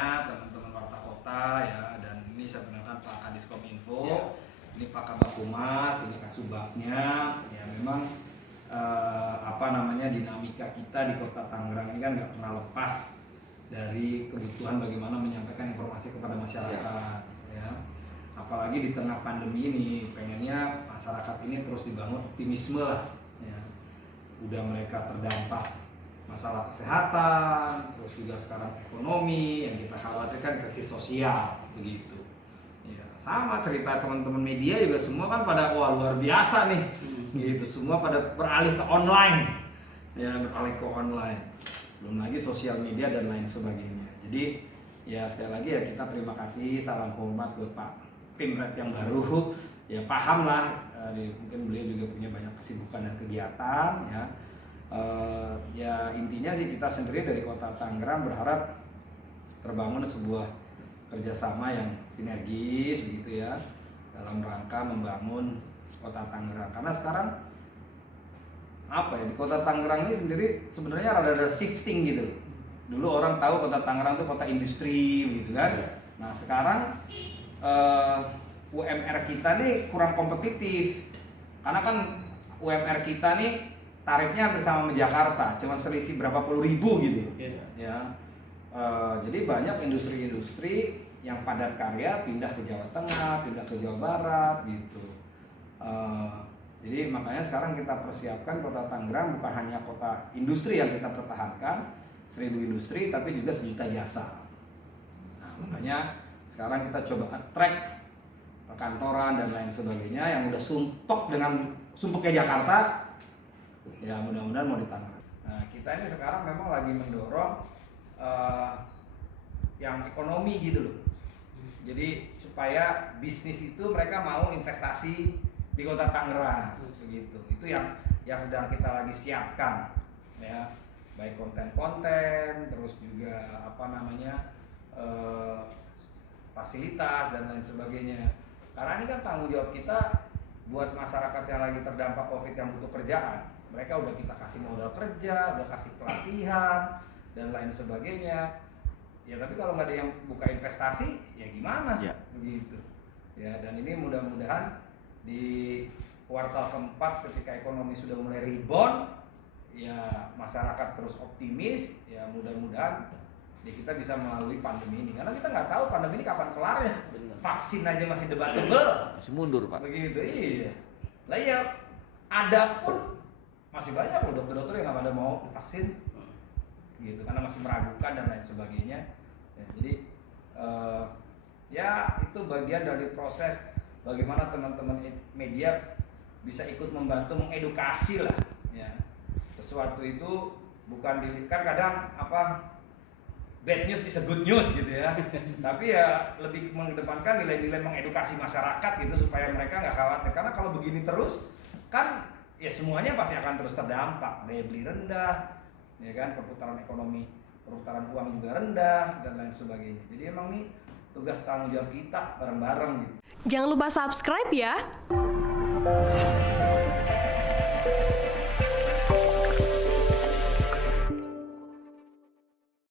semuanya, teman-teman Warta Kota ya, dan ini saya benarkan Pak Kadis Kominfo, Ya. ini Pak Kabak Humas, ini Kasubagnya, ya memang dinamika kita di Kota Tangerang ini kan nggak pernah lepas dari kebutuhan bagaimana menyampaikan informasi kepada masyarakat, ya. Apalagi di tengah pandemi ini, pengennya masyarakat ini terus dibangun optimisme lah, ya. Udah mereka terdampak masalah kesehatan, terus juga sekarang ekonomi, yang kita khawatirkan krisis sosial, begitu. Ya, sama cerita teman-teman media juga semua kan pada luar biasa nih, gitu. Semua pada beralih ke online, ya beralih ke online. Belum lagi sosial media dan lain sebagainya. Jadi ya sekali lagi ya kita terima kasih, salam hormat buat Pak Pimret yang baru, ya paham lah, mungkin beliau juga punya banyak kesibukan dan kegiatan, ya. Ya intinya sih kita sendiri dari Kota Tangerang berharap terbangun sebuah kerjasama yang sinergis begitu ya, dalam rangka membangun Kota Tangerang. Karena sekarang di Kota Tangerang ini sendiri sebenarnya rada-rada shifting gitu. Dulu orang tahu Kota Tangerang itu kota industri gitu kan. Nah sekarang UMR kita nih kurang kompetitif, karena kan UMR kita nih tarifnya hampir sama Jakarta, cuma selisih berapa puluh ribu gitu, ya. Jadi banyak industri-industri yang padat karya pindah ke Jawa Tengah, pindah ke Jawa Barat gitu. Jadi makanya sekarang kita persiapkan Kota Tangerang bukan hanya kota industri yang kita pertahankan 1000 industri, tapi juga 1 juta jasa. Nah, makanya sekarang kita coba attract perkantoran dan lain sebagainya yang udah sumpuknya Jakarta. Ya mudah-mudahan mau ditangani. Nah kita ini sekarang memang lagi mendorong yang ekonomi gitu loh. Jadi supaya bisnis itu mereka mau investasi di Kota Tangerang begitu. Itu yang sedang kita lagi siapkan, ya. Baik konten-konten, terus juga fasilitas dan lain sebagainya. Karena ini kan tanggung jawab kita buat masyarakat yang lagi terdampak COVID yang butuh kerjaan. Mereka udah kita kasih modal kerja, udah kasih pelatihan dan lain sebagainya. Ya tapi kalau nggak ada yang buka investasi, ya gimana? Ya. Begitu. Ya dan ini mudah-mudahan di kuartal keempat ketika ekonomi sudah mulai rebound, ya masyarakat terus optimis, ya mudah-mudahan ya kita bisa melalui pandemi ini. Karena kita nggak tahu pandemi ini kapan kelarnya. Vaksin aja masih debatable. Masih mundur Pak. Begitu, iya. Lah ya ada pun masih banyak loh dokter-dokter yang nggak pada mau divaksin, gitu, karena masih meragukan dan lain sebagainya. Ya, jadi ya itu bagian dari proses bagaimana teman-teman media bisa ikut membantu mengedukasi lah, ya. Sesuatu itu bukan kan kadang bad news is a good news gitu ya. Tapi ya lebih mengedepankan nilai-nilai mengedukasi masyarakat gitu supaya mereka nggak khawatir. Karena kalau begini terus kan ya semuanya pasti akan terus terdampak. Daya beli rendah, ya kan, perputaran uang juga rendah dan lain sebagainya. Jadi emang nih tugas tanggung jawab kita bareng-bareng gitu. Jangan lupa subscribe ya.